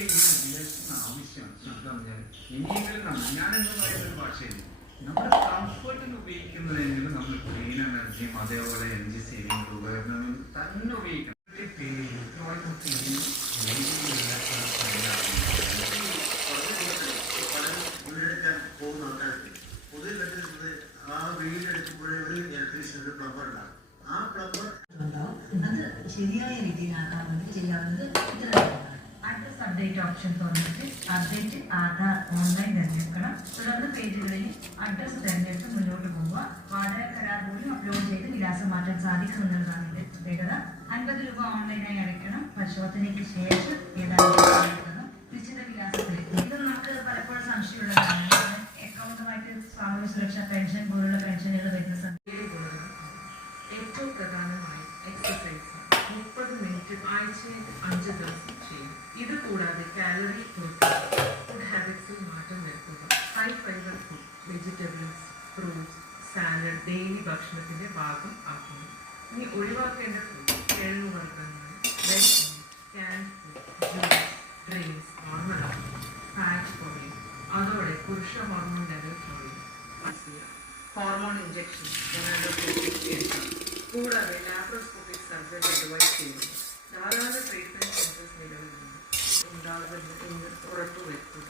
ഈ റിലേഷൻ ആവശ്യമാണ്. ശബ്ദം ഇനിയെങ്കിലും ഞാനെന്ന് പറയുന്ന ഒരു ഭാഷയില്ല, നമ്മുടെ കംഫർട്ടിന് ഉപയോഗിക്കുന്നതെങ്കിലും നമ്മൾ ക്ലീൻ എനർജിയും അതേപോലെ എനർജി സേവിംഗ് ഉപകരണങ്ങളും തന്നെ ഉപയോഗിക്കണം. വീടെടുക്കാൻ പോകുന്ന ആൾക്കാർക്ക് പൊതുവെ കണ്ടിരുന്നത് ആ വീടെടുക്കുമ്പോഴേ ഒരു ഇലക്ട്രീഷ്യൻ ഒരു പ്ലംബർ ഉണ്ടാകും. ആ പ്ലംബർ അത് ശരിയായ രീതിയിലാക്കാൻ വേണ്ടി ചെയ്യാവുന്നത് അഡ്രസ് അപ്ഡേറ്റ് ഓപ്ഷൻ തുറന്നിട്ട് അപ്ഡേറ്റ് ആധാർ ഓൺലൈൻ തിരഞ്ഞെടുക്കണം. തുടർന്ന് പേജുകളിൽ അഡ്രസ് തിരഞ്ഞെടുത്ത് മുന്നോട്ട് പോവുക. വാടക കരാർ പോലും അപ്ലോഡ് ചെയ്ത് വിലാസം മാറ്റാൻ സാധിക്കുമെന്നുള്ളതാണ് ഇതിന്റെ പ്രത്യേകത. 50 രൂപ ഓൺലൈനായി അടയ്ക്കണം. പരിശോധനയ്ക്ക് ശേഷം ഏതാണ്ട് നിശ്ചിത വിലാസത്തിലെത്തി. ഇത് നമുക്ക് പലപ്പോഴും സംശയമുള്ളതാണ്. അക്കൗണ്ടുമായിട്ട് സാമൂഹ്യ സുരക്ഷാ പെൻഷൻ പോലുള്ള പെൻഷനുകൾ വരുന്ന സമയത്ത് ഏറ്റവും പ്രധാനമായി എക്സസൈസ് 30 മിനിറ്റ് ആഴ്ചയിൽ 5 ദിവസം ചെയ്യും. ഇത് കൂടാതെ കാലറി കുറയ്ക്കുക, ഫുഡ് ഹാബിറ്റ്സിൽ മാറ്റം വരുത്തുക, high fibre food, vegetables, fruits, salad daily ഭക്ഷണത്തിന്റെ ഭാഗം ആക്കുന്നു. ഇനി ഒഴിവാക്കേണ്ട ഫുഡ് കിഴങ്ങ് വർഗ്ഗങ്ങൾ, red can food, juice, drinks നോർമലാണ്. ഫാറ്റ് കുറയും. അതോടെ പുരുഷ ഹോർമോൺ ലെവൽ കുറയും. ഹോർമോൺ ഇഞ്ചക്ഷൻ കൂടാതെ ലാപ്രോസ്കോപ്പിക് സർജറി അഡ്വൈസ് ചെയ്യുന്നു. ധാരാളം ട്രീറ്റ്മെന്റ് സെന്റേഴ്സ് നിലവിലുണ്ട്. ഉണ്ടാകുന്ന എന്ന് ഉറപ്പുവരുത്തുക.